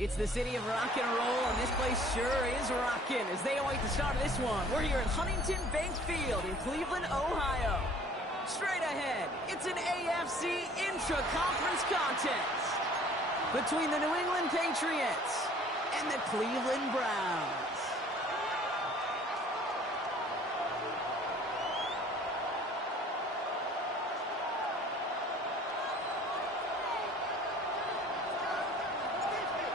It's the city of rock and roll, and this place sure is rocking as they await the start of this one. We're here at Huntington Bank Field in Cleveland, Ohio. Straight ahead, it's an AFC intra-conference contest between the New England Patriots and the Cleveland Browns.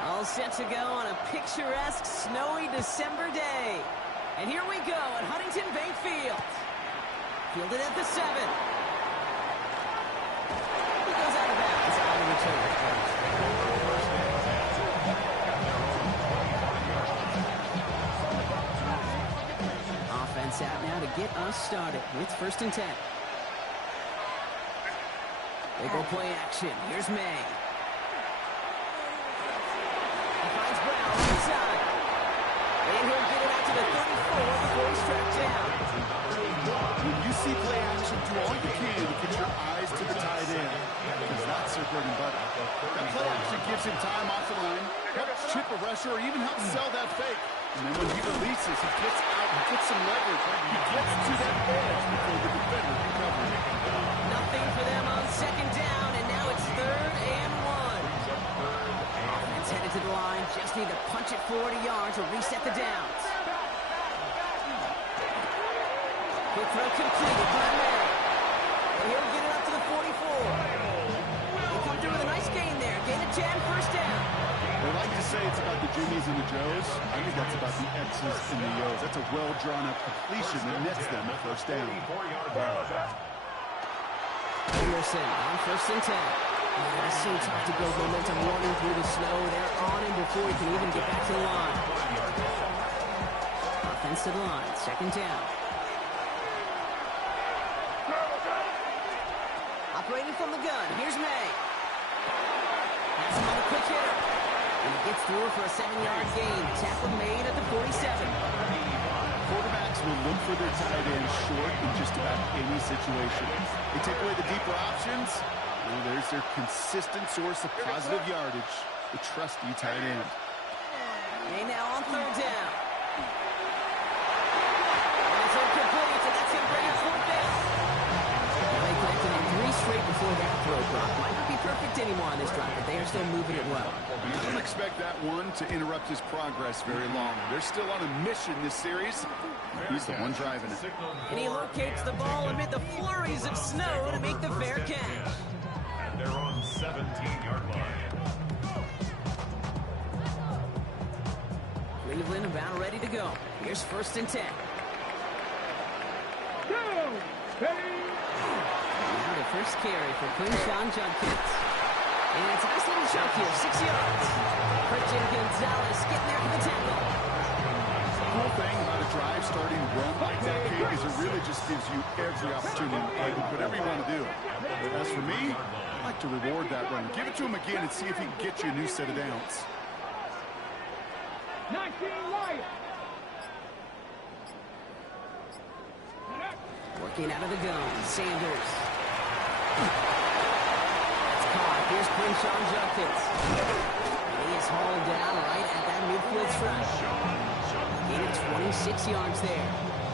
All set to go on a picturesque, snowy December day. And here we go at Huntington Bank Field. Fielded at the 7. He goes out of bounds on the return. Offense out now to get us started with 1st and 10. They go play action. Here's May. And he'll get it out to the 34 before he's tracked down. When you see play action, do all you can to get your eyes to the tight end. He's not their bread and butter. That play action gives him time off the line, helps chip a rusher, or even helps sell that fake. And then when he releases, he gets out and gets some leverage. He gets to that edge before the defender can cover it. Nothing for them on 2nd down, and now it's 3rd and 1. Offense headed to the line, just need to punch it 40 yards or reset the downs. Quick throw completed by May. And he'll get it up to the 44. They come through with a nice gain there. Gain of 10, 1st down. They like to say it's about the Jimmies and the Joes. I think that's about the X's and the O's. That's a well-drawn-up completion that nets them at 1st down. Pearson on 1st and 10. Yeah, it's so tough to build momentum running through the snow. They're on him before he can even get back to the line. Offense to the line, 2nd down. Operating from the gun, here's May. Has him on a quick hitter. And he gets through for a 7-yard gain. Tackle made at the 47. Quarterbacks will look for their tight end short in just about any situation. They take away the deeper options. Well, there's their consistent source of positive yardage, the trusty tight end. And now on 3rd down. And it's incomplete, and that's going to bring us 4th down. They connected on 3 straight before that throw drop. Might not be perfect anymore on this drive, but they are still moving it well. You don't expect that one to interrupt his progress very long. They're still on a mission this series. He's the one driving it. And he locates the ball amid the flurries of snow to make the fair catch. They're on 17-yard line. Cleveland about ready to go. Here's 1st and 10. Now the first carry for Quinshon Judkins. And it's a nice little chunk here, 6 yards. Christian Gonzalez getting there for the tackle. The cool thing about a drive starting run like that, Kate, is it really just gives you every opportunity to play with whatever you want to do. But as for me, I like to reward that run. Give it to him again and see if he can get you a new set of downs. 19 right. Working out of the gun, Sanders. That's caught. Here's Quinshon Judkins. And he is hauled down right at that midfield stretch. Gain of 26 yards there.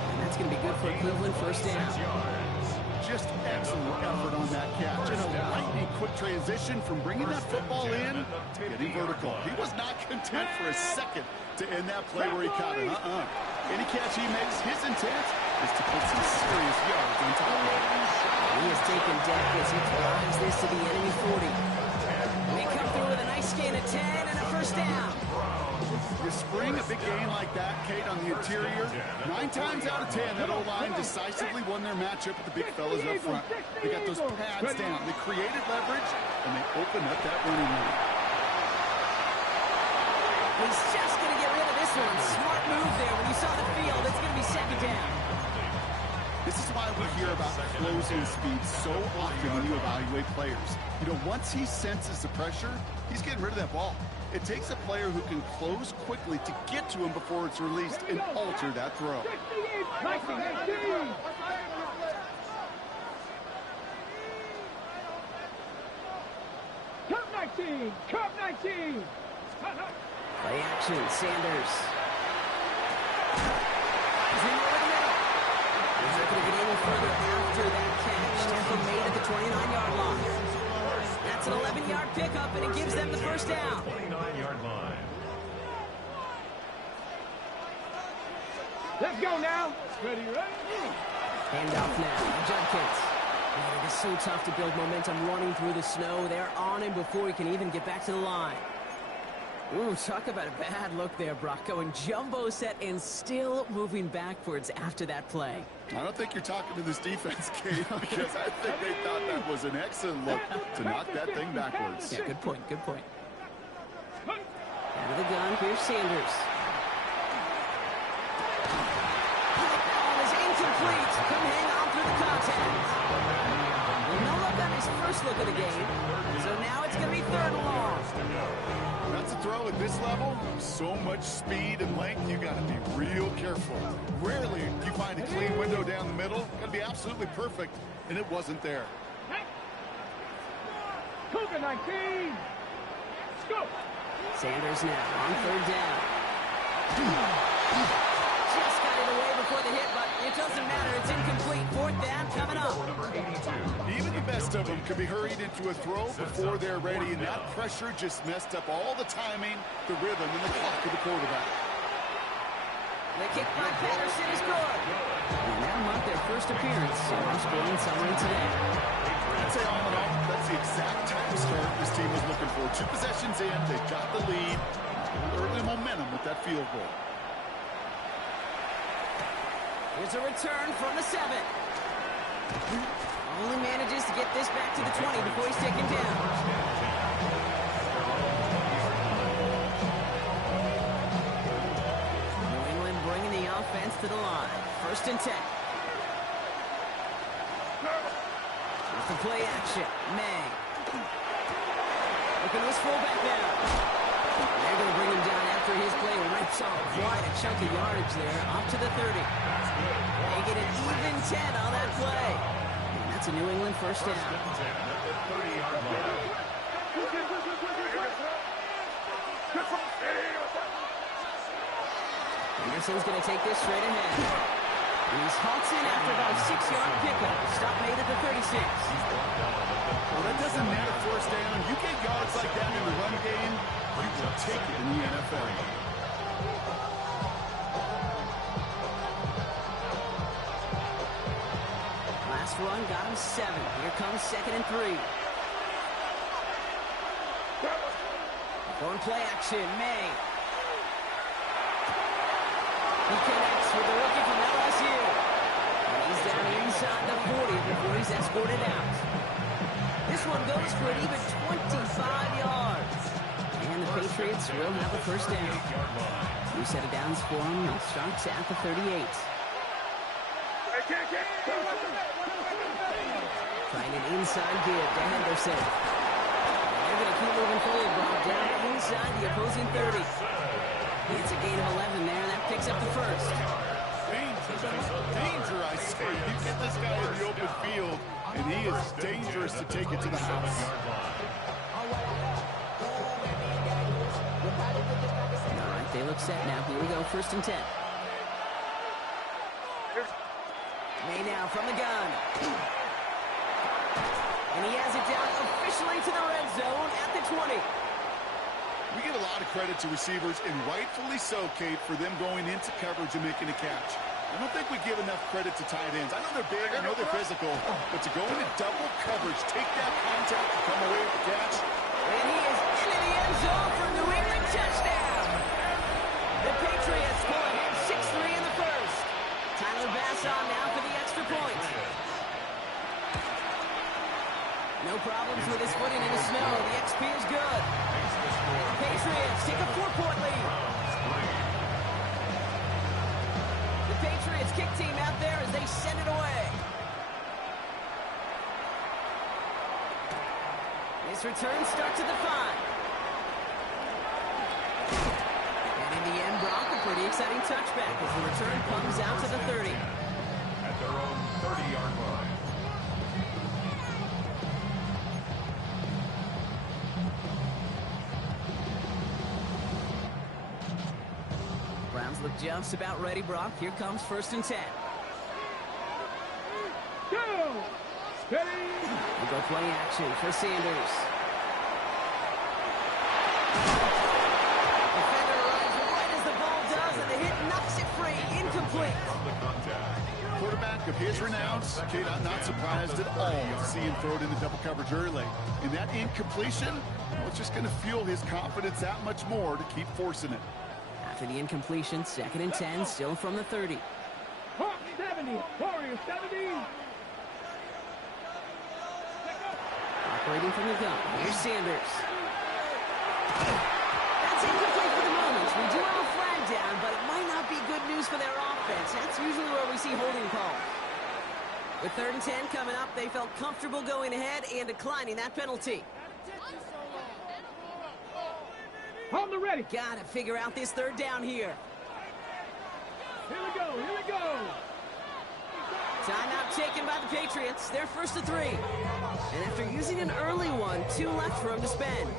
And that's going to be good for a Cleveland 1st down. Just excellent effort on that catch. And a lightning quick transition from bringing that football in to getting vertical. He was not content for a second to end that play where he caught it. Any catch he makes, his intent is to put some serious yards on top of it. He has taken deck as he drives this to the enemy 40. And they come through with a nice gain of 10 and a 1st down. You spring a big game like that, Kate, on the interior, 9 times out of 10, that O-line decisively won their matchup with the big fellas up front. They got those pads down. They created leverage, and they opened up that running lane. He's just going to get rid of this one. Smart move there. When you saw the field, it's going to be 2nd down. This is why we hear about closing speed so often when you evaluate players. You know, once he senses the pressure, he's getting rid of that ball. It takes a player who can close quickly to get to him before it's released and alter that throw. 19, Cup 19. Play action, Sanders. He's in over the middle. He's not going to get any further after that catch. Tackle made at the 29-yard line. That's an 11-yard pickup, and it gives them the first down. 29-yard line. Let's go now. Ready, ready? Handoff now, Judkins. Man, it is so tough to build momentum running through the snow. They're on him before he can even get back to the line. Ooh, talk about a bad look there, Brock. Going jumbo set and still moving backwards after that play. I don't think you're talking to this defense, Kate, because I think they thought that was an excellent look to knock that thing backwards. Yeah, good point, good point. Out of the gun, here's Sanders. Incomplete. Couldn't hang on through the contact. Well, no luck on his first look of the game. So now it's going to be third and long. That's a throw at this level. So much speed and length, you got to be real careful. Rarely do you find a clean window down the middle. Got to be absolutely perfect, and it wasn't there. Cougar 19. Let's go. Sanders now on third down. Just got it away before the hit, but it doesn't matter. It's incomplete. Fourth down coming up. Even the best of them could be hurried into a throw before they're ready, and that pressure just messed up all the timing, the rhythm, and the clock of the quarterback. The kick by Patterson is good. And that'll mark their first appearance in our scoring summary today. I'd say all in all, that's the exact type of start this team was looking for. 2 possessions in, they got the lead. Early momentum with that field goal. Here's a return from the 7. Only manages to get this back to the 20 before he's taken down. New England bringing the offense to the line. First and 10. With the play action, May. Look at this fullback now. They're going to bring him down after his play rips off quite a chunk of yardage there, up to the 30. They get an even 10 on that play. And that's a New England first down. Anderson's going to take this straight ahead. And he's halts in after about a 6-yard pickup. Stop made at the 36. Well, that doesn't matter first down. You get yards like that in the run game, you will take it in the NFL. Last run got him 7. Here comes 2nd and 3. Going play action, May. He connects with the rookie from LSU. And he's down inside the 40 before he's escorted out. This one goes for an even 25 yards. And the Patriots will have a first down. New set of downs for him. He starts at the 38. Trying an inside give to Henderson. They're going to keep moving forward, Bob, down inside the opposing 30. It's a gain of 11 there, and that picks up the first. Danger, I say. You get this guy in the open field, and he is dangerous to take it to the house. All right, they look set now. Here we go, first and 10. May now from the gun. And he has it down officially to the red zone at the 20. We give a lot of credit to receivers, and rightfully so, Kate, for them going into coverage and making a catch. I don't think we give enough credit to tight ends. I know they're big, I know they're physical, but to go into double coverage, take that contact, and come away with the catch. And he is into the end zone for New England touchdown. The Patriots pull ahead 6-3 in the first. Tyler Bass on now for the extra point. No problems with his footing in the snow. The XP is good. Patriots take a 4-point lead. The Patriots kick team out there as they send it away. This return starts at the 5. And in the end, Brock, a pretty exciting touchback as the return comes out to the 30. At their own 30-yard line. Browns look just about ready, Brock. Here comes 1st and 10. Go! Steady! We go play action for Sanders. Defender arrives right as the ball does, and the hit knocks it free. Incomplete. Quarterback of his renown, Kate, I'm not surprised at all to see him throw it into double coverage early. And that incompletion, well, it's just going to fuel his confidence that much more to keep forcing it. After the incompletion, 2nd and 10, still from the 30. Hawk 70, Warrior 70. Operating from the gun. Here's Sanders. That's incomplete for the moment. We do have a flag down, but it might not be good news for their offense. That's usually where we see holding calls. With 3rd and 10 coming up, they felt comfortable going ahead and declining that penalty. On the ready. Gotta figure out this 3rd down here. Here we go, here we go. Timeout taken by the Patriots. They're 1st and 3. And after using an early one, 2 left for them to spend.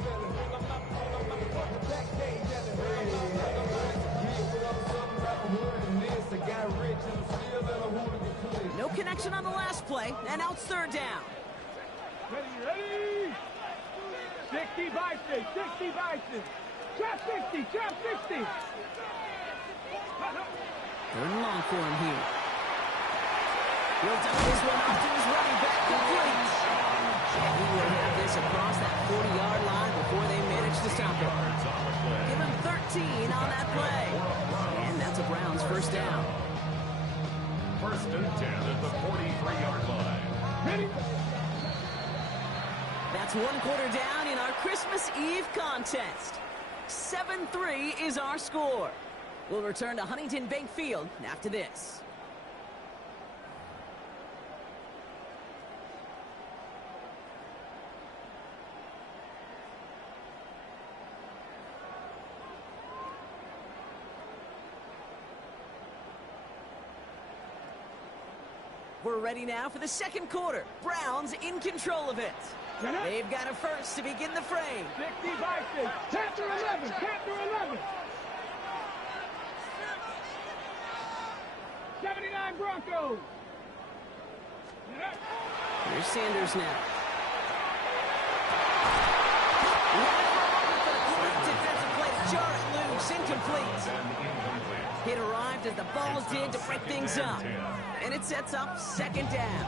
No connection on the last play, and now it's 3rd down. Ready? 60 Bison, 60 Bison. Trap 60, trap 60. 3rd and long for him here. He'll dump this one off to his running back, complete. And he will have this across that 40-yard line before they manage to stop it. Give him 13 on that play. And that's a Browns 1st down. 1st and 10 at the 43-yard line. Ready? That's 1 quarter down in our Christmas Eve contest. 7-3 is our score. We'll return to Huntington Bank Field after this. We're ready now for the 2nd quarter. Browns in control of it. They've got a first to begin the frame. 60 Bison, Panther 11, Panther 11. 79 Broncos. Here's Sanders now. Great defensive play to jar it loose. Incomplete. It arrived as the balls did to break things up. And it sets up 2nd down.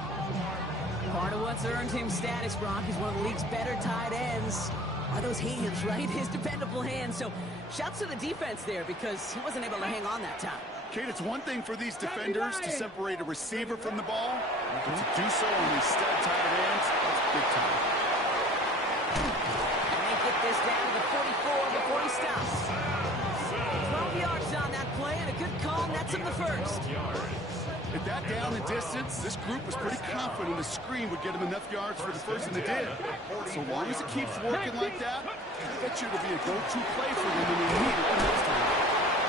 Part of what's earned him status, Brock, is one of the league's better tight ends. Are those hands, right? His dependable hands. So shouts to the defense there because he wasn't able to hang on that time. Kate, it's one thing for these defenders to separate a receiver from the ball, but to do so on these stud tight ends, that's big time. And they get this down to the 44 before he stops. 12 yards on that play, and a good call nets him the first. At that down and distance, this group was pretty confident a screen would get him enough yards for the first, and it did. So long as it keeps working like that, I bet you it'll be a go-to play for them when they need it the next time.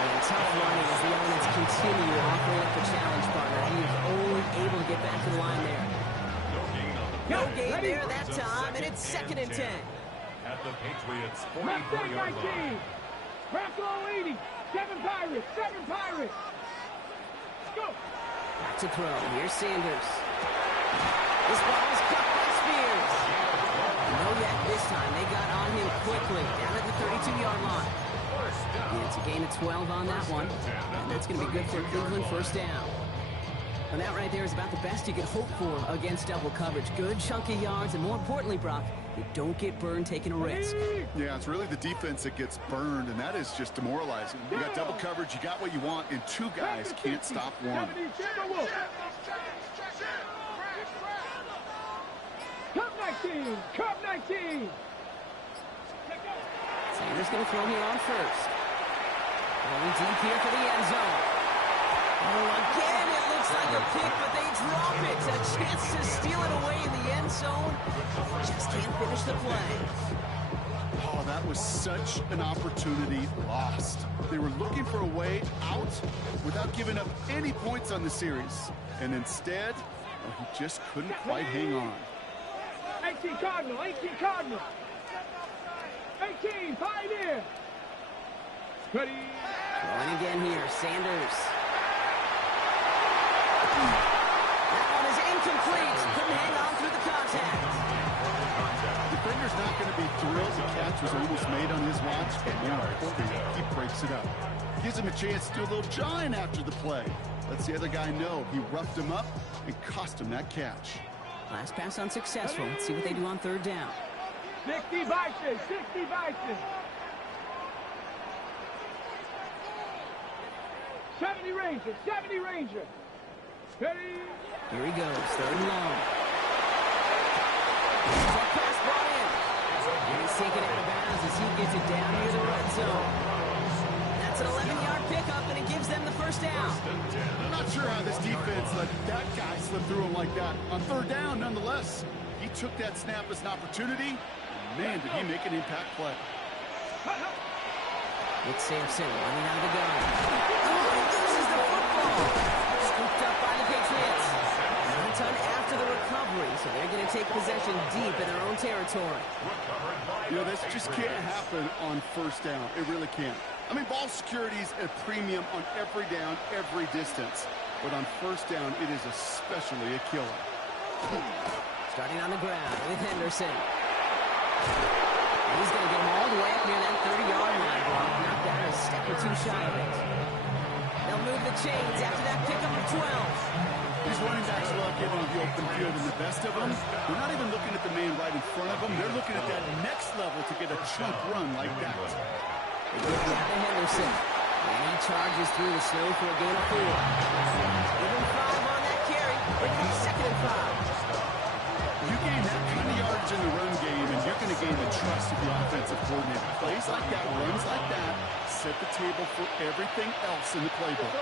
And tough running as the elements continue offering up the challenge partner. He is only able to get back to the line there. No gain there that time, and it's 2nd and 10. At the Patriots' Left 44-yard line. Bronco 80, 7 Pirates, 7 Pirates. Go. Back to throw. Here's Sanders. This ball is caught by Spears. No yet this time. They got on him quickly. Down at the 32-yard line. And it's a gain of 12 on that one. And that's going to be good for Cleveland 1st down. And that right there is about the best you could hope for against double coverage. Good chunky yards, and more importantly, Brock, you don't get burned taking a risk. Yeah, it's really the defense that gets burned, and that is just demoralizing. You got double coverage, you got what you want, and 2 guys can't stop one. Cup 19, Cup 19. Sanders going to throw here on first. Going deep here for the end zone. Oh, again, it looks like a pick, but they drop it. A chance to steal it away in the end zone. Just can't finish the play. Oh, that was such an opportunity lost. They were looking for a way out without giving up any points on the series. And instead, well, he just couldn't quite hang on. 18 Cardinal, 18 Cardinal. 18, Pioneer. Ready. Throwing again here, Sanders. That one is incomplete. Couldn't hang on through the contact. Defender's not going to be thrilled the catch was almost made on his watch, but more importantly, he breaks it up. Gives him a chance to do a little jawing after the play. Lets the other guy know he roughed him up and cost him that catch. Last pass unsuccessful. Let's see what they do on third down. 60 Vikings, 60 Vikings. 70 Ranger, 70 Ranger. Ready. Here he goes, third and long. That pass brought in. And he's taken out of bounds as he gets it down near the red zone. That's an 11-yard pickup, and it gives them the first down. I'm not sure how this defense let that guy slip through him like that. On third down, nonetheless, he took that snap as an opportunity. Man, did he make an impact play. It's Sampson running out of the gun. Oh, he loses the football. Scooped up by the Patriots. Not done after the recovery, so they're going to take possession deep in their own territory. You know, this just can't happen on first down. It really can't. I mean, ball security's at a premium on every down, every distance. But on first down, it is especially a killer. Starting on the ground with Henderson. He's going to get him all the way up near that 30-yard line. Knocked down a step or two shy of it. They'll move the chains after that pickup of 12. These running backs love getting on the open field, and the best of them, they're not even looking at the man right in front of them. They're looking at that next level to get a chunk run like that. They get it down to Henderson. And he charges through the snow for a gain of 4. Give him 5 on that carry. Bring up 2nd and 5. You gain that kind of yardage in the run game, and you're going to gain the trust of the offensive coordinator. Plays like that, runs like that, set the table for everything else in the playbook.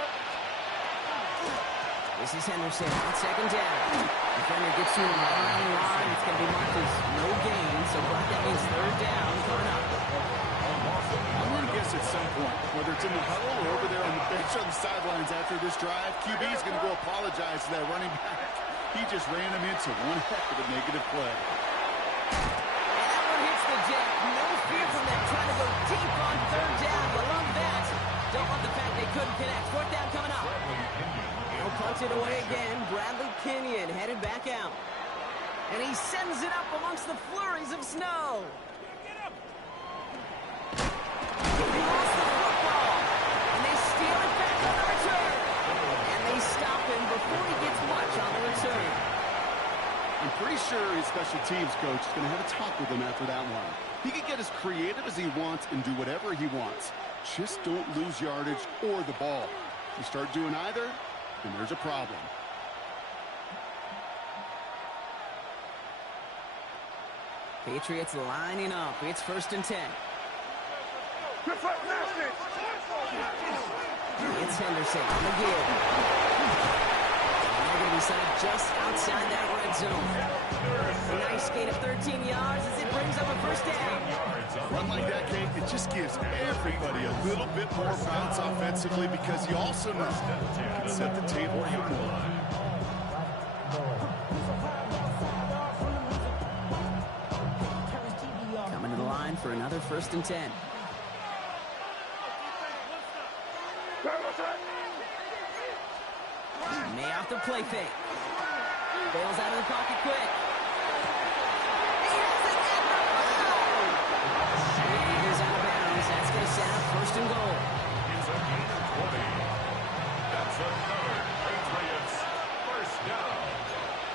This is Henderson on 2nd down. Defender gets to him right around the line. It's going to be marked as no gain, so that means 3rd down coming up. I'm going to guess at some point, whether it's in the huddle or over there on the bench on the sidelines after this drive, QB is going to go apologize to that running back. He just ran him into one heck of a negative play. And that one hits the deck. No fear from them trying to go deep on 3rd down. You love that. Don't love the fact they couldn't connect. 4th down coming up. They'll punt it away again. Bradley Pinion headed back out. And he sends it up amongst the flurries of snow. He lost the football. And they steal it back on the return. And they stop him before he gets much on the return. I'm pretty sure his special teams coach is going to have a talk with him after that one. He can get as creative as he wants and do whatever he wants. Just don't lose yardage or the ball. You start doing either, and there's a problem. Patriots lining up. It's 1st and 10. It's Henderson on the give. And they're going to be set up just outside that red zone. A nice gain of 13 yards as it brings up a 1st down. Run like that, Kate, it just gives everybody a little bit more bounce offensively because you also know you can set the table for more. Coming to the line for another 1st and 10. May off the play fake. Bails out of the pocket quick. He has it at the 5. He goes out of bounds. That's going to set up 1st and goal. It's a gain of 20. That's another Patriots 1st down.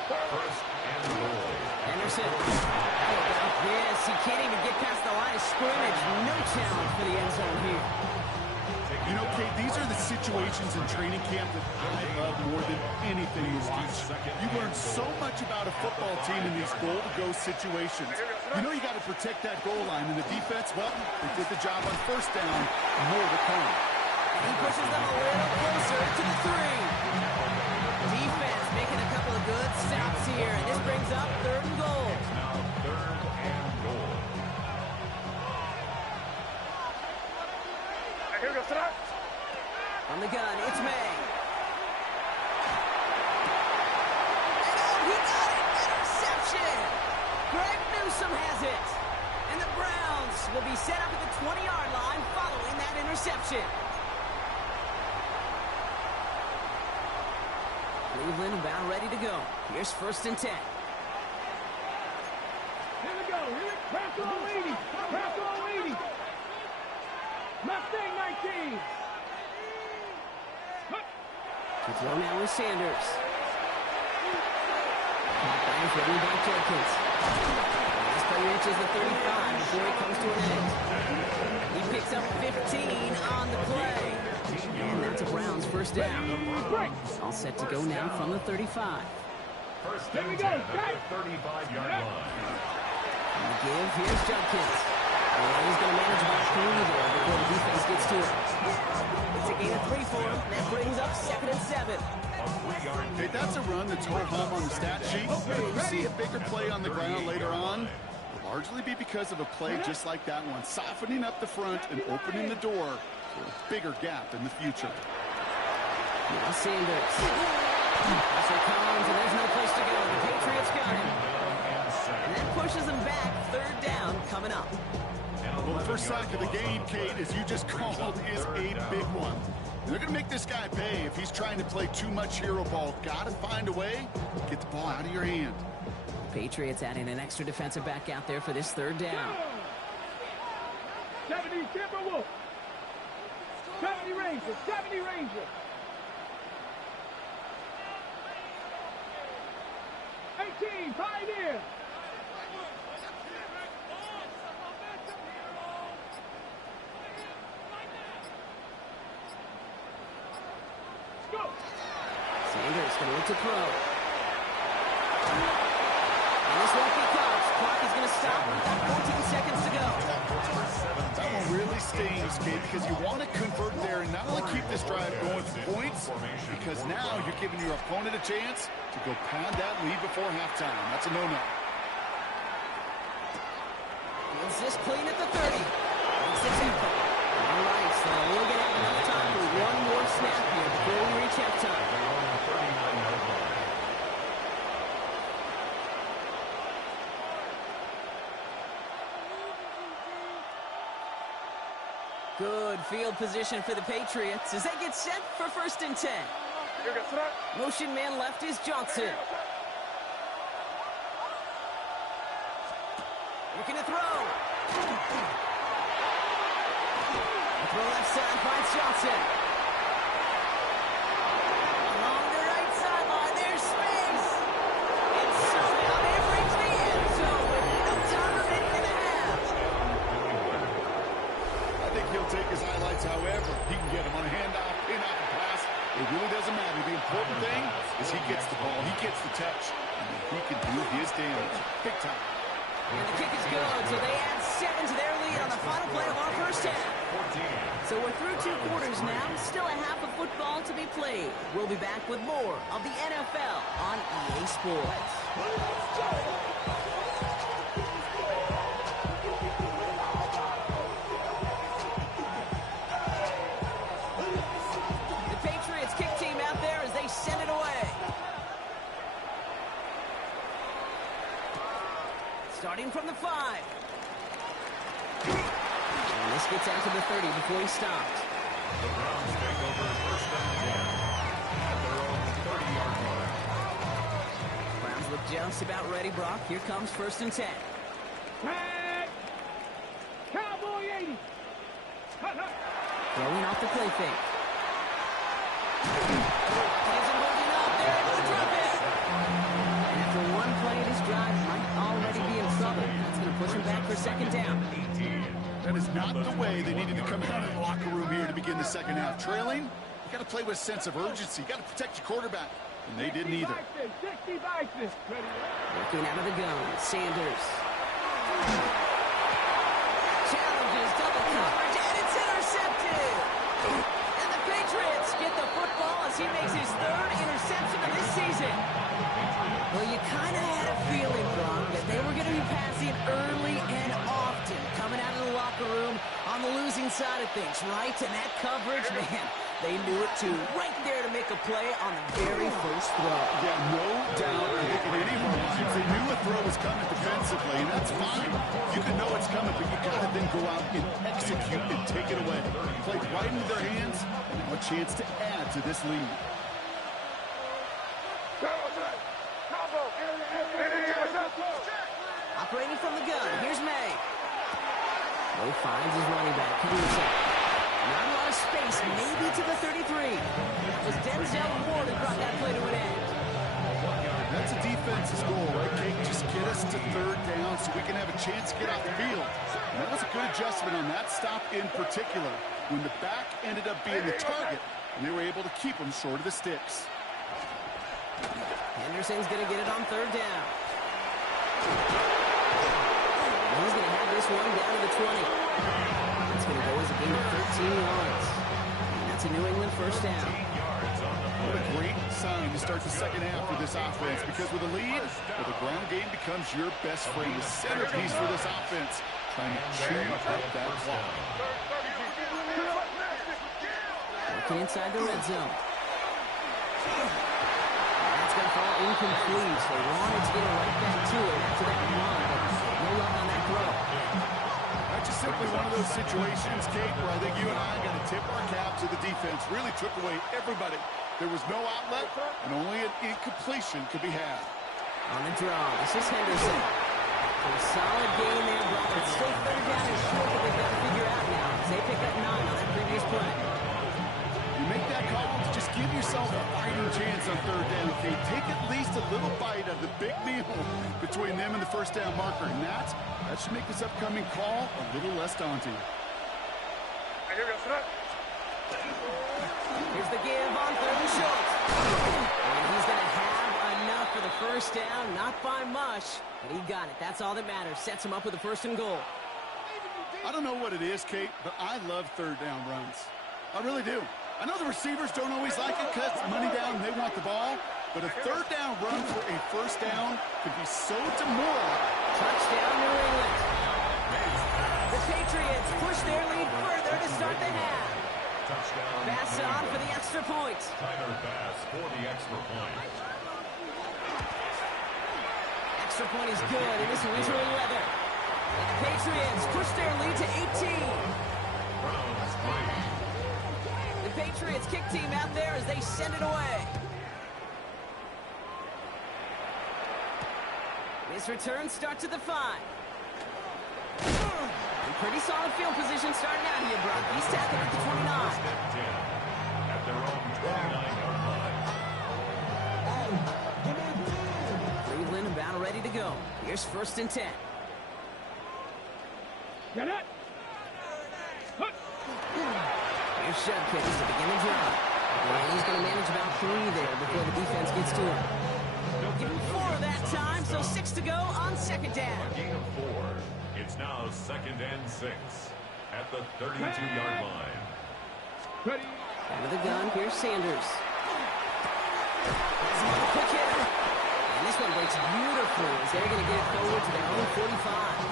1st and goal. Henderson. How about this? He can't even get past the line of scrimmage. No challenge for the end zone here. You know, Kate, these are the situations in training camp that I love more than anything to watch. You learn so much about a football team in these goal-to-go situations. You know you got to protect that goal line, and the defense, well, they did the job on 1st down. More to come. And he pushes them a little closer to the 3. Defense making a couple of good stops here, and this brings up 3rd and goal. Now 3rd and goal. On the gun, it's May. And he got it! Interception! Greg Newsome has it. And the Browns will be set up at the 20-yard line following that interception. Cleveland about ready to go. Here's 1st and 10. Here we go. Press all 80. Press all 80. Mustang 19. To throw now with Sanders. Back running back Jenkins. This play reaches the 35 before it comes to an end. He picks up 15 on the play. And that's a Browns 1st down. All set to go now from the 35. 1st and 10 at the 35-yard line. And the give, here's Jenkins. And he's going to manage by 3 there before the defense gets to it. It's a gain of 3 for him. That brings up 2nd and 7. Okay, that's a run that's ho-hum on the stat sheet. But if you see a bigger play on the ground later on, it'll largely be because of a play just like that one, softening up the front and opening the door for a bigger gap in the future. Now Sanders. Pressure comes, and there's no place to go. The Patriots got him. And that pushes them back. 3rd down coming up. Well, the first sack of the game, Kate, as you just called, is a big one. And they're going to make this guy pay if he's trying to play too much hero ball. Got to find a way to get the ball out of your hand. The Patriots adding an extra defensive back out there for this 3rd down. 70 Timberwolves. 70 Rangers. 70 Rangers. 18 Pioneer. Sanders going to look to throw. And this won't be caught. Clock is going to stop with about 14 seconds to go. That one really stings, Kate, because you want to convert there and not only keep this drive going for points, because now you're giving your opponent a chance to go pad that lead before halftime. That's a no-no. Is this clean at the 30? Makes it simple. All right, so we're going to have enough time for one more snap here before we reach halftime. Good field position for the Patriots as they get set for 1st and 10. Motion man left is Johnson. Looking to throw. Throw left side finds Johnson. Along the right sideline, there's space. And somehow they reach the end zone with no time remaining in the half. I think he'll take his highlights however he can get him on a handoff, in-out pass. It really doesn't matter. The important thing is he gets the ball, he gets the touch, and he can do his damage. Big time. And the kick is good, so they add 7 to their lead on the final play of our 1st half. So we're through 2 quarters now, still a half of football to be played. We'll be back with more of the NFL on EA Sports. The Patriots kick team out there as they send it away. Starting from the 5. And this gets out to the 30 before he stopped. The Browns take over 1st and 10 at their own 30-yard line. Browns look just about ready, Brock. Here comes 1st and 10. Tag. Cowboy 80. Throwing off the play fake. Isn't holding up. They're able to drop it. And after one play, this drive might already be in trouble. That's going to push him back for 2nd down. That is not the way they needed to come out of the locker room here to begin the 2nd half. Trailing, you got to play with a sense of urgency. You got to protect your quarterback, and they didn't either. 60 Bison. Working out of the gun, Sanders. Challenges, double coverage, and it's intercepted. And the Patriots get the football as he makes his 3rd interception of this season. Well, you kind of had a feeling, Brock, that they were going to be passing early and often, coming out of the locker room on the losing side of things, right? And that coverage, man, they knew it too. Right there to make a play on the very first throw. Yeah, no doubt. I think in any of our lives, they knew a throw was coming defensively, and that's fine. You can know it's coming, but you got to then them go out and execute and take it away. Played right into their hands, and now a chance to add to this lead. Operating from the gun, here's May. Mo finds his running back, Henderson. Not a lot of space, maybe to the 33. That was Denzel Ward who brought that play to an end. That's a defense's goal, right, Kate? Just get us to third down so we can have a chance to get off the field. And that was a good adjustment on that stop in particular, when the back ended up being the target, and they were able to keep him short of the sticks. Henderson's going to get it on third down. He's going to have this one down to the 20. It's going to go as a gain of 13 yards. And that's a New England first down. What a great sign to start the second half for this offense, because with a lead, the ground game becomes your best friend, the centerpiece for this offense, trying to chew up that clock. Working inside the red zone. That's going to fall incomplete. They wanted to get it right back to it after that run, but no luck on that throw. That's just simply one of those situations, Kate, where I think you and I got to tip our cap to the defense. Really took away everybody. There was no outlet, and only an incompletion could be had. On the draw, this is Henderson. A solid gain there, Brock. It's still third down and short that they've got to figure out now, as they pick up 9 on that previous play. You make that call to just give yourself a fighting chance on third down, Kate. Take at least a little bite of the big meal between them and the first down marker, and that should make this upcoming call a little less daunting. Here's the give on third and short. And he's going to have enough for the first down. Not by much, but he got it. That's all that matters. Sets him up with a first and goal. I don't know what it is, Kate, but I love third down runs. I really do. I know the receivers don't always like it because money down and they want the ball, but a third down run for a first down could be so demoralizing. Touchdown, New England. The Patriots push their lead further to start the half. Touchdown. Pass on for the extra point. Tyler Bass for the extra point. Extra point is good, and this one's really leather. And the Patriots push their lead to 18. Browns 3. The Patriots kick team out there as they send it away. This return starts at the 5. And pretty solid field position starting out here, Brock. He's tackled at the 29. First and 10 at their own 29-yard line. Cleveland about ready to go. Here's first and 10. Get it. Here's Shevkins to begin the drive. Well, he's going to manage about 3 there before the defense gets to him. They'll give him 4 that time, so 6 to go on second down. A gain of 4. It's now second and 6 at the 32-yard line. Ready. Out of the gun, here's Sanders. That's another quick hitter. And this one breaks beautifully as they're going to get it forward to their own 45.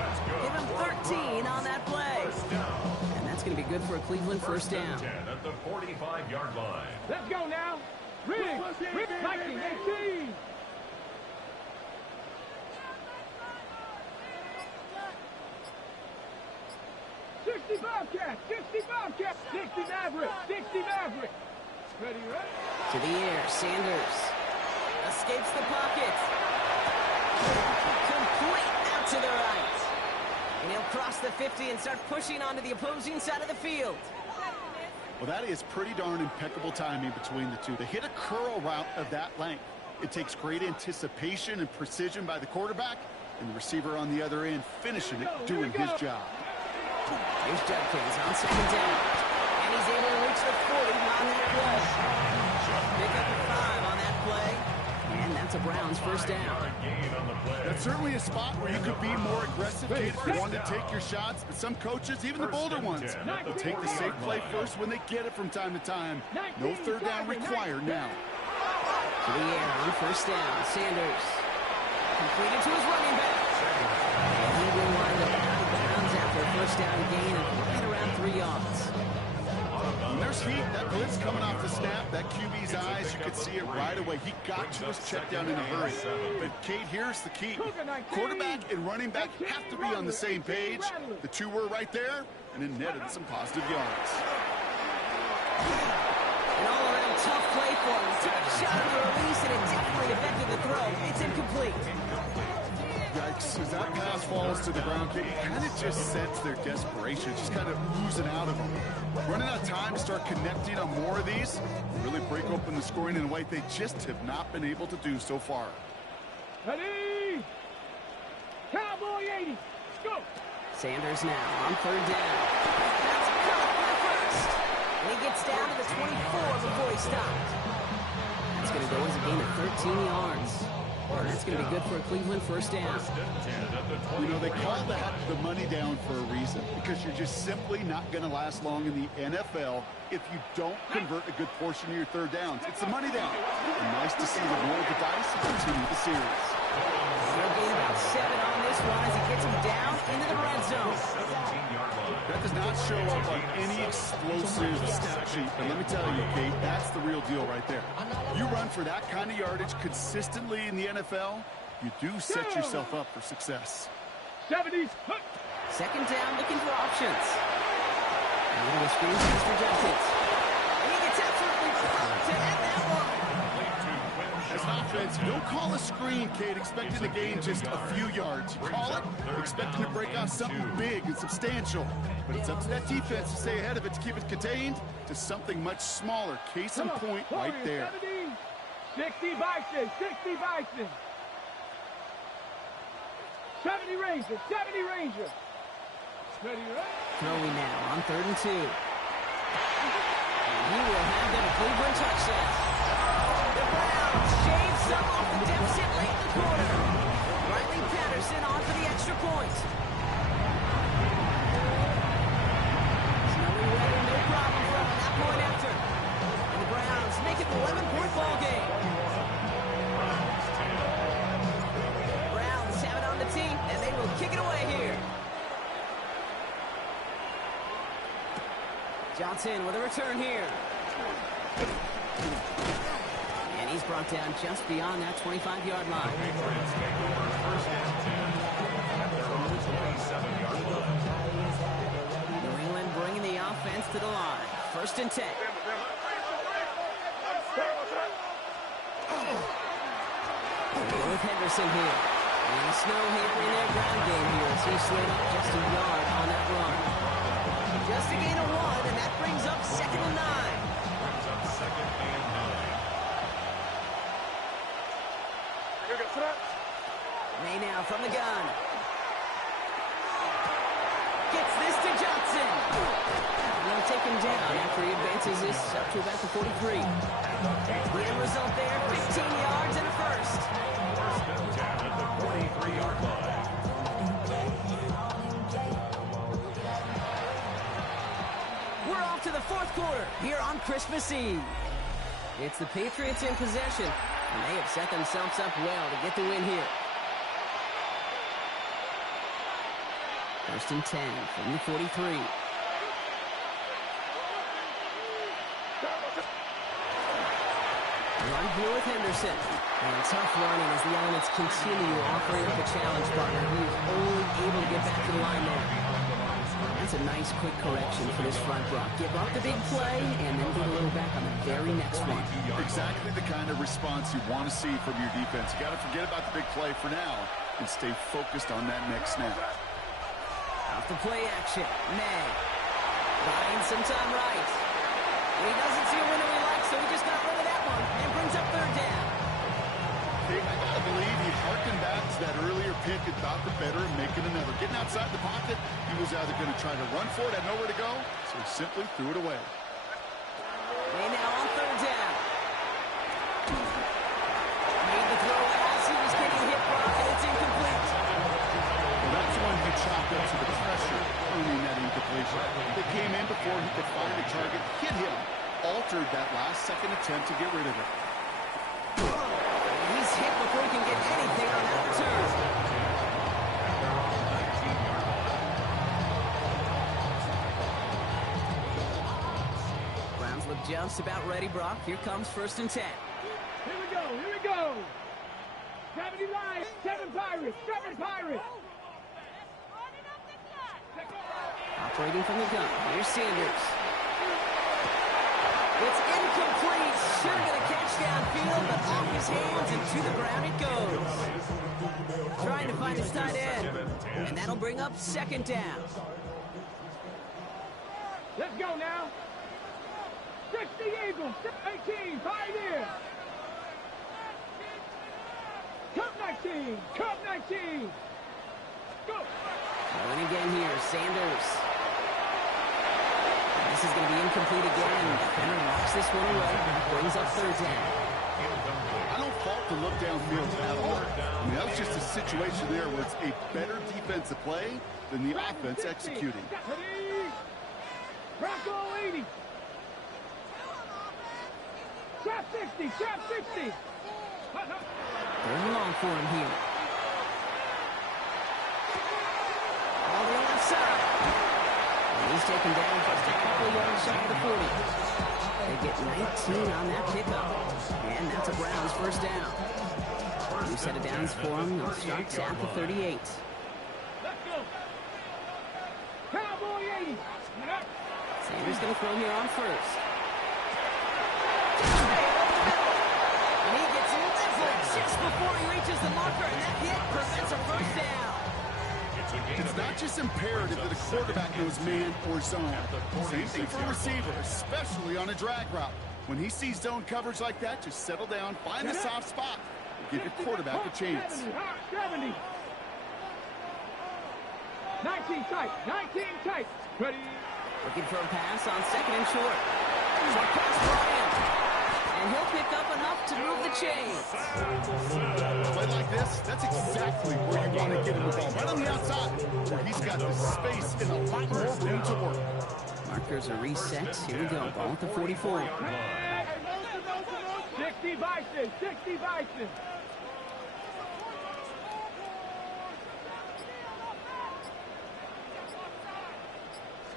That's good. Give him 13 on that play. First down. And that's going to be good for a Cleveland first down. 10 at the 45-yard line. Let's go now. Ready. Viking 18. Bobcat, 60 Bobcat, 60 Maverick, 60 Maverick. Ready, right? To the air, Sanders escapes the pocket. Complete out to the right. And he'll cross the 50 and start pushing onto the opposing side of the field. Well, that is pretty darn impeccable timing between the two. They hit a curl route of that length. It takes great anticipation and precision by the quarterback, and the receiver on the other end finishing it, doing his job. Here's Judkins on second down. And he's able to reach the 40 on that rush. Pick up a 5 on that play. And that's a Browns first down. That's certainly a spot where you could be more aggressive, Kate, if you wanted to take your shots. But some coaches, even the bolder ones, will take the safe play first when they get it from time to time. No third down required now. To the air on first down. Sanders completed to his running back. And he will wind up out of bounds after a first down gain of right around 3 yards. there's heat. That blitz coming off the snap. That QB's eyes, you could see it right away. He got to his check down in a hurry. But, Kate, here's the key. Quarterback and running back have to be on the same page. The two were right there, and it netted some positive yards. An all-around tough play for him. Took a shot at the release, and it definitely affected the throw. It's incomplete. Yikes, as that pass falls to the ground, Kate, you kind of just sense their desperation, just kind of oozing out of them. Running out of time to start connecting on more of these, really break open the scoring in a way they just have not been able to do so far. Ready? Cowboy 80. Go. Sanders now on third down. That's caught for the first. And he gets down to the 24 before he stops. That's going to go as a gain of 13 yards. And that's going to be good for a Cleveland first down. You know, they call that the money down for a reason, because you're just simply not going to last long in the NFL if you don't convert a good portion of your third downs. It's the money down. And nice to see the roll of the dice and continue the series. He'll gain about 7 on this one as he gets him down into the red zone. That does not show up on any explosive stat sheet, but let me tell you, Kate, that's the real deal right there. You run for that kind of yardage consistently in the NFL, you do set yourself up for success. 70s. Second down, looking for options. A little screen to Mr. Justice. And he gets absolutely pumped to end that one. As an offense, you don't call a screen, Kate, expecting to gain just a few yards. You call it expecting to break out something big and substantial. But it's up to that defense to stay ahead of it, to keep it contained to something much smaller. Case in point right there. 60 Bison, 60 Bison. 70 Ranger, 70 Ranger. Throwing now on 3rd and 2. And he will have them Cleveland touchdown. The Browns shave some off the deficit late in the quarter. Riley Patterson on for the extra point. Snowy weather, no problem for him at that point after. And the Browns make it an 11-point ball game. Browns have it on the team, and they will kick it away here. Johnson with a return here. And he's brought down just beyond that 25-yard line. New England bringing the offense to the line. 1st and 10. With Henderson here. And Snow handling their ground game here as he slid up just a yard on that run. Just a gain of 1, and that brings up 2nd and 9. May now from the gun. Gets this to Johnson. They'll take him down after he advances this up to about the 43. The end result there, 15 yards and a first. First and 10 at the 43-yard line. We're off to the 4th quarter here on Christmas Eve. It's the Patriots in possession, and they have set themselves up well to get the win here. 1st and 10 from the 43. Run here with Henderson. And tough running as the elements continue offering up a challenge partner who is only able to get back to the line there. That's a nice quick correction for this front block. Give up the big play and then get a little back on the very next one. Exactly the kind of response you want to see from your defense. You got to forget about the big play for now and stay focused on that next snap. Off the play action. May. Buying some time right. And he doesn't see a window he likes, so he just got rid of that one and brings up 3rd down. Hey, I got to believe he harkened back to that earlier pick and thought the better of making another. Getting outside the pocket, he was either going to try to run for it, had nowhere to go, so he simply threw it away. May now on 3rd down. Made the throw as he was getting hit by, and it's incomplete. Well, that's when he chopped up to the pressure, earning that incompletion. They came in before he could find the target, hit him, altered that last-second attempt to get rid of it. He's hit before he can get anything on that return. Just about ready, Brock. Here comes 1st and 10. Here we go, here we go. 70 Lions, 7 Pirates, 7 Pirates. Operating from the gun. Here's Sanders. It's incomplete. Sure going to catch downfield, but off his hands and to the ground it goes. Trying to find his tight end. And that'll bring up 2nd down. Let's go now. 60 Eagles, 18, Pioneer. Cup 19, Cup 19. Go. Going again here, Sanders. This is going to be incomplete again. Defender knocks this one away. Brings up 3rd down. I don't fault the look downfield at all. I mean, that was just a situation there where it's a better defensive play than the offense executing. Rocco 80. Trap 60, trap 60. 3rd and long for him here. All the way outside. And he's taken down just a couple yards shy of the 40. They get 19 on that pickup. And that's a Browns 1st down. New set of downs for him. They'll start at the 38. Let's go. Cowboy 80. Sanders going to throw here on 1st. And he gets leveled just before he reaches the marker, and that hit prevents a 1st down. It's not just imperative that a quarterback knows man or zone. Same thing for a receiver, especially on a drag route. When he sees zone coverage like that, just settle down, find the soft spot, and give your quarterback a chance. 70. 19 tight, 19 tight. Ready. Looking for a pass on 2nd and short. Short pass Bryant. And he'll pick up enough to move the chains. Play like this, that's exactly where you want to get him the ball. Right on the outside, where he's got the space and a lot more room to work. Markers are reset. Here we go. Ball at the 44. 60 Bison, 60 Bison.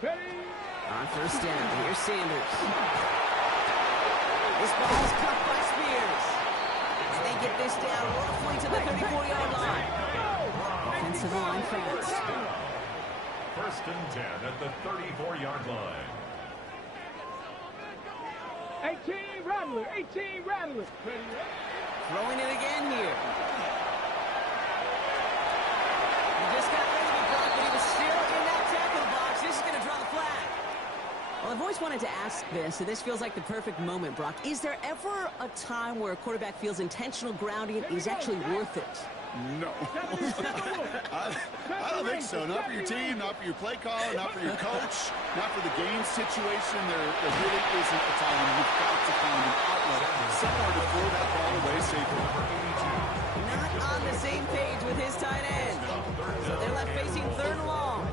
Ready. On 1st down, here's Sanders. This ball is cut by Spears. As they get this down roughly to the 34-yard line. Offensive line fast. 1st and 10 at the 34-yard line. 18 Rattler, 18 Rattler. Throwing it again here. He just got ready to block, but he was still in that tackle box. This is going to draw the flag. Well, I've always wanted to ask this, and this feels like the perfect moment, Brock. Is there ever a time where a quarterback feels intentional grounding is actually worth it? No. I don't think so. Not for your team, not for your play caller, not for your coach, not for the game situation. There really isn't a time. You've got to find an outlet, somewhere to throw that ball away safely. Not on the same page with his tight end. So they're left facing 3rd and long.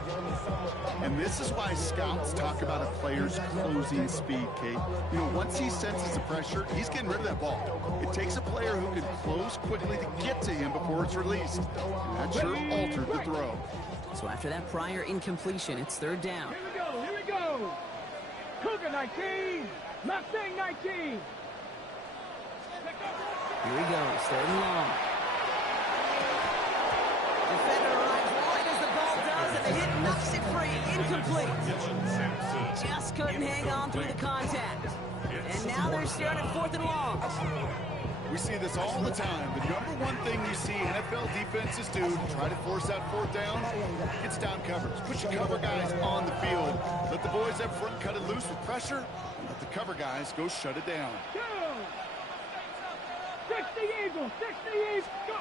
And this is why scouts talk about a player's closing speed, Kate. You know, once he senses the pressure, he's getting rid of that ball. It takes a player who can close quickly to get to him before it's released. And that sure altered the throw. So after that prior incompletion, it's 3rd down. Here we go, here we go. Cougar 19, Mustang 19. Here he goes, 3rd and long. Defender arrives wide as the ball does, and the hit knocks it free. Incomplete. Just couldn't hang on through the contact. And now they're staring at 4th and long. We see this all the time. The number one thing you see NFL defenses do to try to force that 4th down, it's down coverage. Put your cover guys on the field. Let the boys up front cut it loose with pressure, and let the cover guys go shut it down. 60 Eagles, 60 Eagles, go!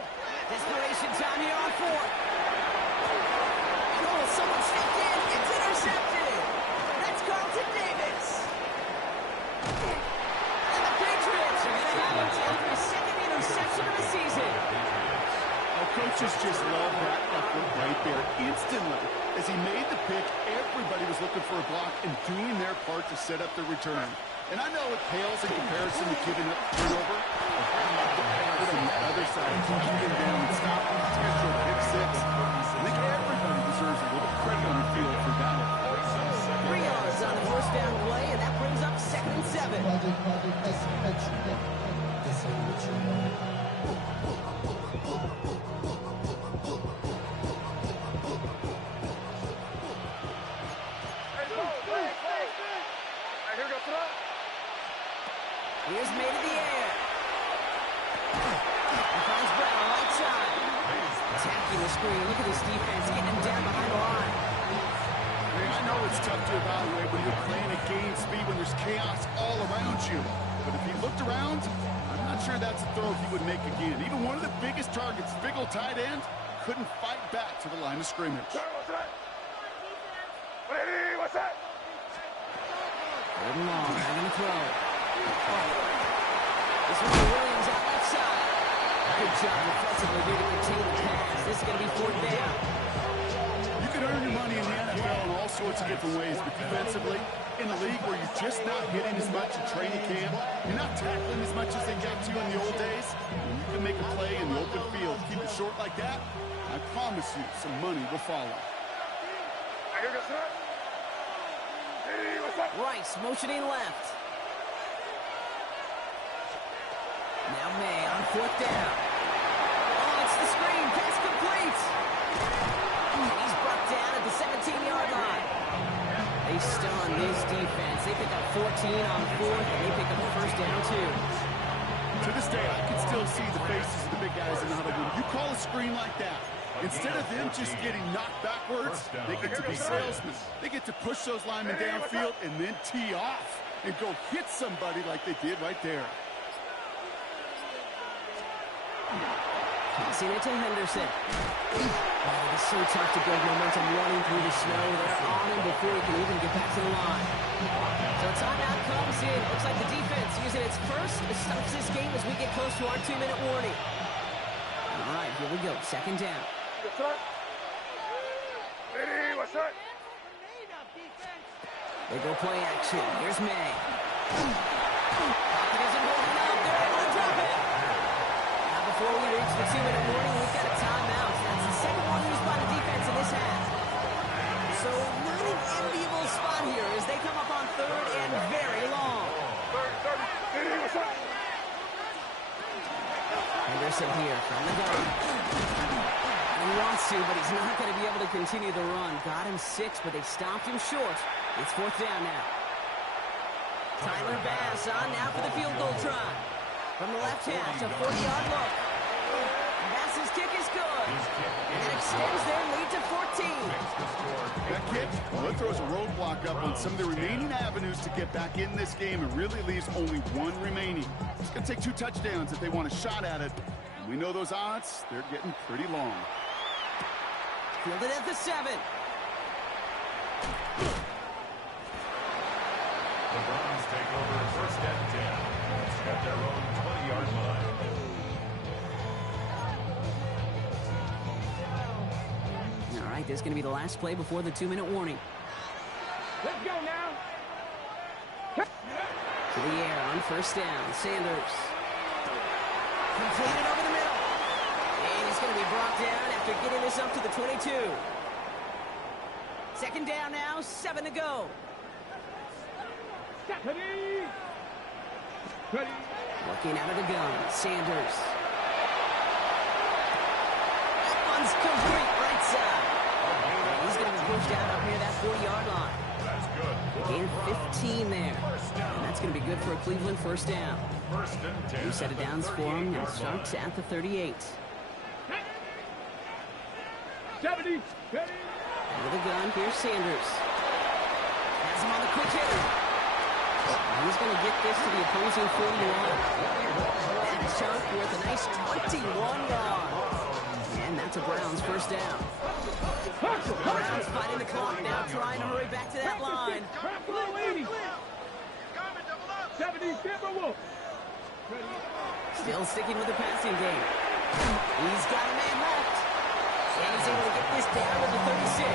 Desperation time here on 4th. Oh, someone stepped in. It's intercepted. That's Carlton Davis. And the Patriots are going to have him take the 2nd interception of the season. Our coaches just love that effort right there. Instantly, as he made the pick, everybody was looking for a block and doing their part to set up the return. And I know it pales in comparison to giving up turnover. But on the other side, keeping him down and stopping the potential pick 6. I think everybody deserves a little credit on the field for that. 3 yards on the 1st down play, and that brings up 2nd and 7. is made in the air. He finds Brown on right side. Attacking the screen. Look at this defense getting him down behind the line. I know it's tough to evaluate when you're playing at game speed when there's chaos all around you. But if he looked around, I'm not sure that's a throw he would make again. Even one of the biggest targets, big old tight end, couldn't fight back to the line of scrimmage. What's that? Third and long, having to throw. This one to Williams out left side. Good job defensively here to contain the pass. This is going to be fourth down. You can earn your money in the NFL in all sorts of different ways, but defensively, in a league where you're just not hitting as much in training camp, you're not tackling as much as they got to in the old days, and you can make a play in the open field, keep it short like that, I promise you some money will follow. Rice motioning left. Now May on fourth down. Oh, it's the screen. Pass complete. And he's brought down at the 17-yard line. They stun this defense. They pick up 14 on fourth, and they pick up a first down, too. To this day, I can still see the faces of the big guys in the huddle room. You call a screen like that, instead of them just getting knocked backwards, they get to be salesmen. They get to push those linemen downfield and then tee off and go hit somebody like they did right there. Passing it to Henderson. Oh, it's so tough to build momentum running through the snow. They're on him before he can even get back to the line. So timeout comes in. Looks like the defense using its first. It stops this game as we get close to our 2-minute warning. All right, here we go. Second down. They go play action. Here's May. Pocket isn't holding up. They're able to drop it. Now before we reach the 2-minute warning, we've got a timeout. That's the second one used by the defense in this half. So not an enviable spot here as they come up on third and very long. Henderson here from the gun. He wants to, but he's not going to be able to continue the run. Got him 6, but they stopped him short. It's fourth down now. Tyler Bass on now for the field goal try. From the left hash, a 40-yard look. Bass's kick is good. And that extends their lead to 14. That kick, well, it throws a roadblock up on some of the remaining avenues to get back in this game and really leaves only one remaining. It's going to take 2 touchdowns if they want a shot at it. And we know those odds, they're getting pretty long. Fielded at the 7. The Browns take over first and 10 at their own 20-yard line. All right, this is going to be the last play before the 2-minute warning. Let's go now. To the air on first down. Sanders. Completed over the middle. And he's going to be brought down after getting this up to the 22. Second down now, 7 to go. Ready. Looking out of the gun, Sanders. That one's complete right side. And he's going to be pushed out up near that 40-yard line. That's good. Gain of 15 there. And that's going to be good for a Cleveland first down. First and 10. New set of downs for him, and starts at the 38. 70. Ready. Out of the gun, here's Sanders. Has him on the quick hitter. He's going to get this to the opposing 41. That chunk worth a nice 21 yards. And that's a Browns first down. Browns fighting the clock now, trying to hurry back to that line. 70, Timberwolves. Still sticking with the passing game. He's got a man left. And he's able to get this down to the 36.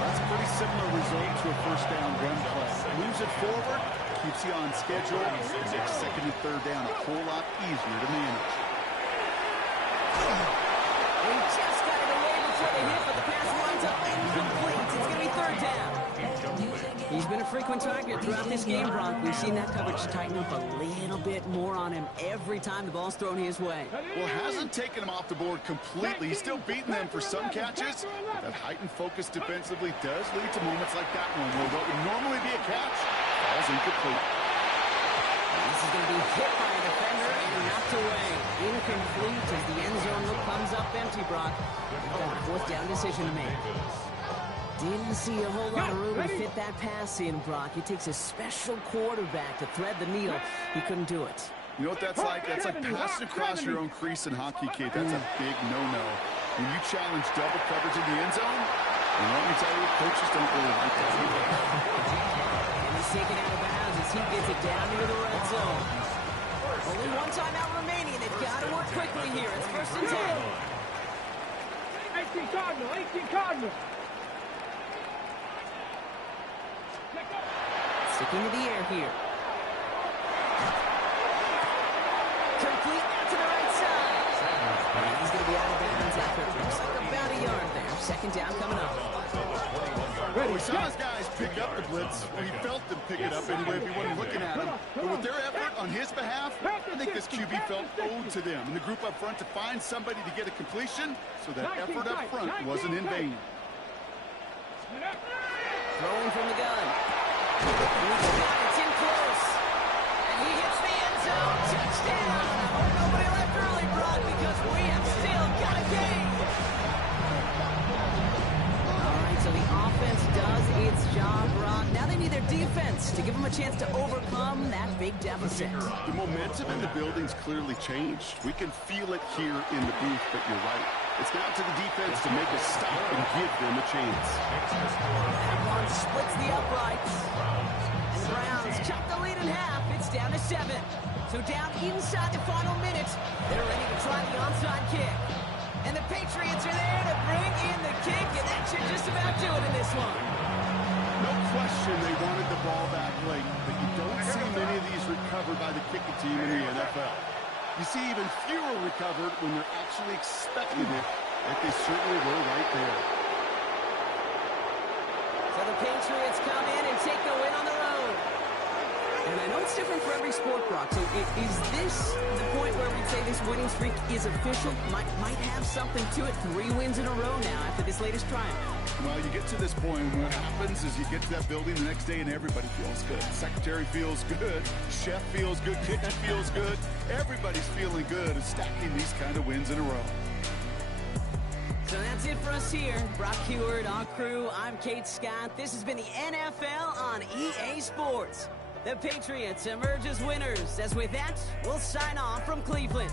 That's a pretty similar result to a first down run play. Moves it forward, keeps you on schedule, and makes second and third down a whole lot easier to manage. He just got it away before the hit, but the pass winds up incomplete. It's going to be third down. He's been a frequent target throughout this game, Brock. We've seen that coverage tighten up a little bit more on him every time the ball's thrown his way. Well, hasn't taken him off the board completely. He's still beating them for some catches. But that heightened focus defensively does lead to moments like that one, where what would normally be a catch falls incomplete. This is going to be hit by a defender and knocked away. Incomplete as the end zone look comes up empty, Brock. We've got a fourth down decision to make. Didn't see a whole lot of room to fit that pass in, Brock. It takes a special quarterback to thread the needle. He couldn't do it. You know what that's like? That's like passing across your own crease in hockey, Kate. That's a big no-no. When you challenge double coverage in the end zone, and let me tell you, coaches don't really like that either. And he's taken out of bounds as he gets it down into the red zone. Only one timeout remaining. They've got to work quickly here. It's 1st and 10. 18 Cardinal, 18 Cardinal. Sticking to the air here. Complete out to the right side. And he's going to be out of bounds after it looks like about a yard there. 2nd down coming up. Well, we saw his guys pick up the blitz. We felt them pick it up anyway if we weren't looking at him. But with their effort on his behalf, I think this QB felt owed to them. And the group up front to find somebody to get a completion, so that effort up front wasn't in vain. Throwing from the gun. It's in close. And he hits the end zone. Touchdown. I hope nobody left early, Brock, because we have still got a game. All right, so the offense does its job, Brock. Now they need their defense to give them a chance to overcome that big deficit. The momentum in the building's clearly changed. We can feel it here in the booth, but you're right. It's down to the defense to make a stop and give them a chance. That one splits the uprights. And the Browns chop the lead in half. It's down to 7. So down inside the final minute, they're ready to try the onside kick. And the Patriots are there to bring in the kick, and that should just about do it in this one. No question they wanted the ball back late, but you don't see many of these recovered by the kicking team in the NFL. You see even fewer recovered when they're actually expecting it, like they certainly were right there. So the Patriots come in and take the win on the road. And I know it's different for every sport, Brock. So is this the point where we'd say this winning streak is official? Might have something to it. 3 wins in a row now after this latest triumph. Well, you get to this point, and what happens is you get to that building the next day and everybody feels good. Secretary feels good. Chef feels good. Kitchen feels good. Everybody's feeling good and stacking these kind of wins in a row. So that's it for us here. Brock Heward, our crew. I'm Kate Scott. This has been the NFL on EA Sports. The Patriots emerge as winners. As with that, we'll sign off from Cleveland.